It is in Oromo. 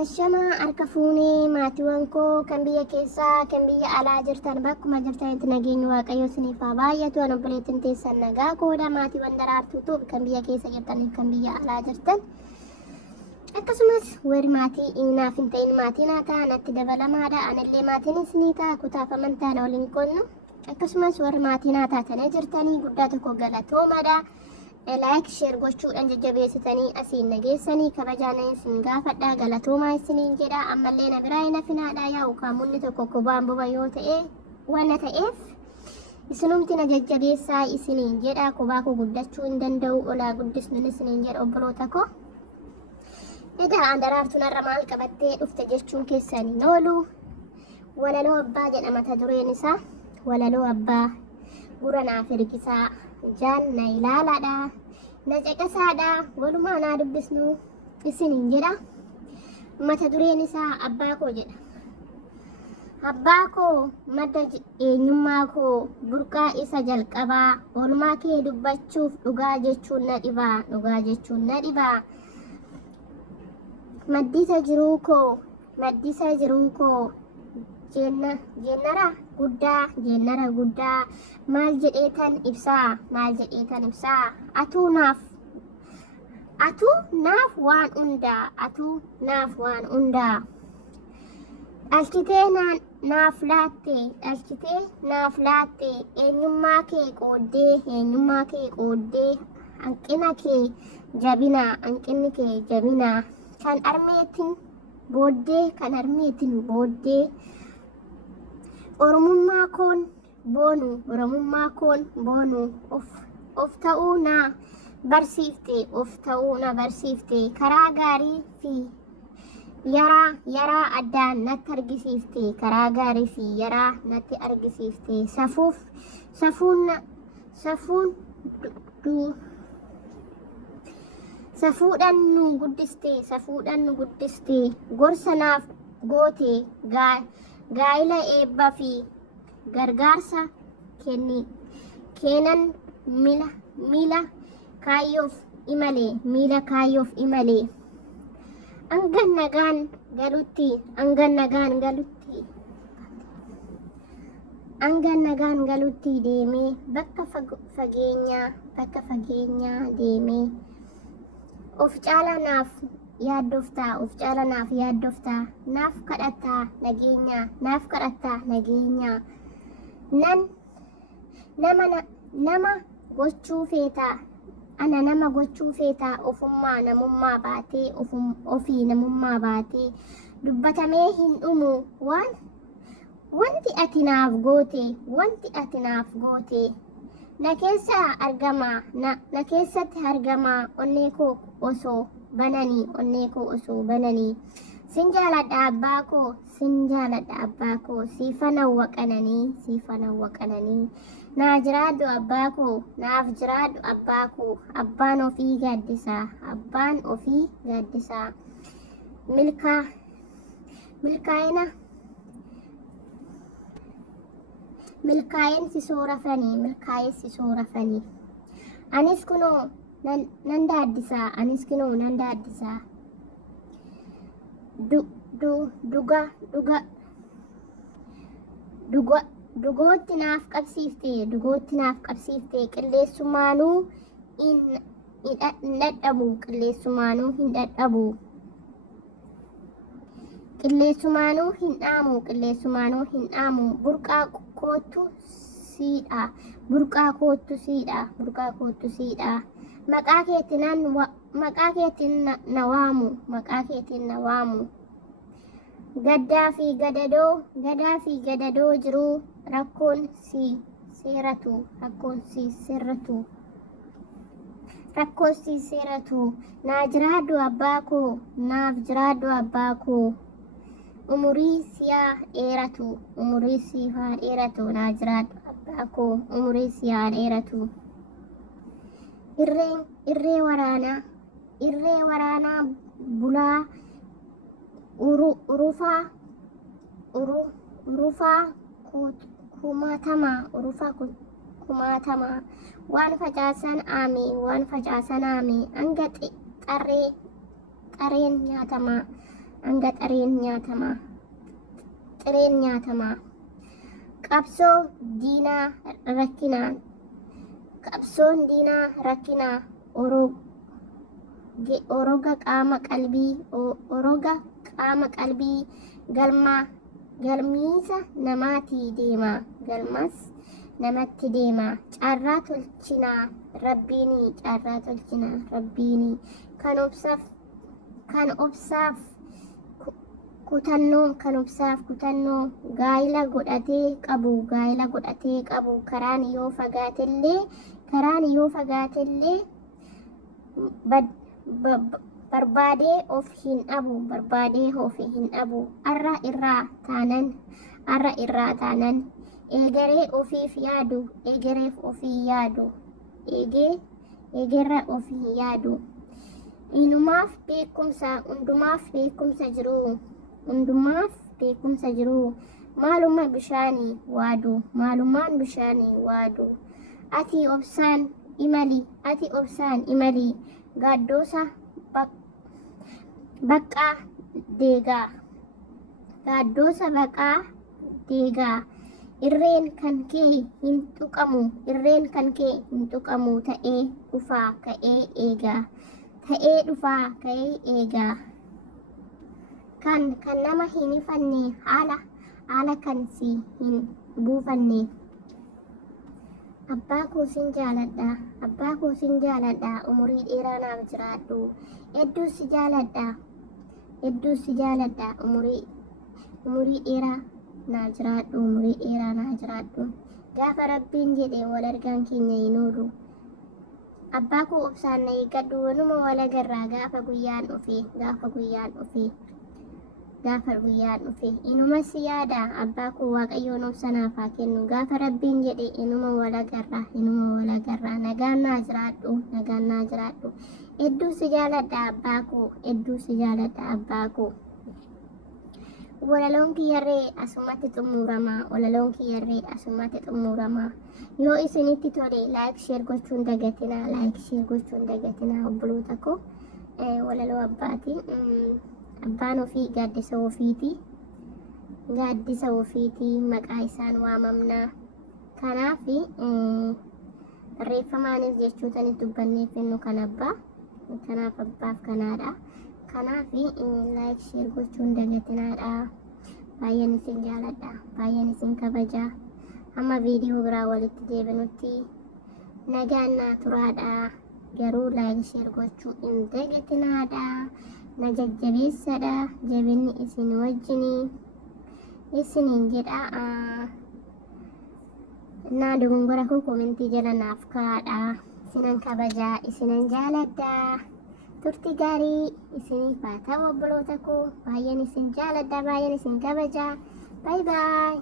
Ashama harka fuunee maatiiwwan koo kan biyya keessaa kan biyya alaa jirtan bakkuma jirtanitti nageenyi waaqayyoo isiniif haa baay'atu. Ani obboleettiin teessan nagaa koodha. Maatiiwwan daraartuutu kan biyya keessa jirtaniif kan biyya alaa jirtan akkasumas warri maatii naaf hin ta'in maatii naa ta'a natti dabalamaadha. Anillee maatiin isinii ta'a kutaaf amantaan waliin qonnu akkasumas warri maatii naa taatanii jirtanii guddaa tokko galatoomadha. Like share gochuudhaan jajjabeessitanii asiin nageessanii kabajaan isin gaafadha galatoomaa isiniin jedha. Ammallee na biraa hin hafinaadha yaa ukaamunni tokko kubaan boba yoo ta'e waan ta'eef isinumti na jajjabeessaa isiniin jedha. Kubaa koo guddachuu hin danda'u olaa guddisnuun isiniin jedha obboloota koo. Egaa daraartuun har'a maal qabattee dhufte jechuun keessanii oolu. Walaloo abbaa jedha mata dureen isaa. Walaloo abbaa gura naaf hirkisaa. Jaan na ilaalaadha na caqasaadha walumaa naa dubbisnu isiniin jedha. Mata dureen isaa abbaa koo jedha. Abbaa koo madda eenyummaa koo burqaa isa jalqabaa oolmaa kee dubbachuuf dhugaa jechuun na dhibaa dhugaa jechuun na dhibaa. Maddisa jiruu koo jennara guddaa maal jedheetan ibsaa atuu naaf waan hundaa dhalchitee naaf laatte eenyummaa kee qooddee hanqinni kee jabina kan armeetiin booddee Oromummaa koon boonu of ta'uu na barsiifte karaa gaarii fi yaraa addaan natti argisiifte safuudhaan nu guddiste gorsa naaf goote gaa'ila eebbaa fi gargaarsa kennan miila kaayyoof imalee hangan nagaan galutti deemee bakka fageenyaa deemee of caalaa naaf yaaddoftaa naaf kadhattaa nageenya nama gochuu feetaa ofummaa namummaa baatee dubbatamee hin dhumu wanti ati naaf goote na keessatti argamaa onnee koo osoo bananii sin jaaladha abbaa koo siifan hawwaqananii naaf jiraadhu abbaa koo abbaan ofii gaaddisaa milkaa'een si soorafanii anis kunoo nan daaddisaa dugootti naaf qabsiifte qilleessumaanuu hin dhaamu burqaa koottu siidha maqaa keetiin na waamu gadaa fi gadadoo jiruu rakkoon si seeratu naaf jiraadhu abbaa koo umurii siyaa dheeratu naaf jiraadhu abbaa koo umurii siyaa dheeratu. Irree waraanaa bulaa urufaa kumaatama waan facaasan aame hanga xarreen hanga xireen nyaatamaa. Qabsoo diinaa rakkinaa. Qabsoon diinaa rakkinaa oroga qaama qalbii galmiisa namaatii deema. Galmas namatti deema. Carraa tolchinaa rabbiini kan obsaaf kutannoo gaayila godhatee qabu karaan yoo fagaatellee barbaadee of hin dhabu arra irraa taanan eegeree ofii yaadu hundumaaf beekumsa jiru maalummaan bishaanii waadu ati obsaan imali gaaddoosa baqaa deegaa irreen kan kee hin tuqamu ta'ee dhufaa ka'ee eegaa kan nama hin ifanne haala kan si hin buufanne. Abbaa koo sin jaaladha umurii dheeraa naaf jiraadhu hedduu si jaaladha umurii dheeraa naa jiraadhu gaafa rabbiin jedhe wal argaan keenya hin oolu. Abbaa koo obsaan na eeggadhu wanuma wal agarraa gaafa guyyaan dhufe inuma si yaada abbaa koo waaqayyoon obsa naaf haa kennu gaafa rabbiin jedhe inuma wal agarraa nagaan naa jiraadhu hedduu si jaaladha abbaa koo. Walaloon kiyyarree asumatti xumurama yoo isinitti tole laayik sheer gochuun dagatinaa obboloota koo. Walaloo abbaatiin abbaan ofii gaaddisa ofiiti maqaa isaan waamamnaa kanaaf barreeffamaanis jechootanitti dubbannee fennu kan abbaa kanaaf abbaaf kanaadha. Kanaaf laayik sheer gochuun dagatinaadha. Baay'een isin jaaladha, baay'een isin kabaja. Hamma viidiyoo biraa walitti deebinutti nagaan naa turaadha. Garuu laayik sheer gochuu hin dagatinaadha. Na jajjabeessadha. Jabinni isin wajjinii isiniin jedha. Naa dogongora koo komentii jala naaf kaa'adha. Isinan kabajaa, isinan jaaladha. Turtii gaarii isiniif haa ta'u obboloota koo. Baay'een isin jaaladha, baay'een isin kabajaa. Bye bye.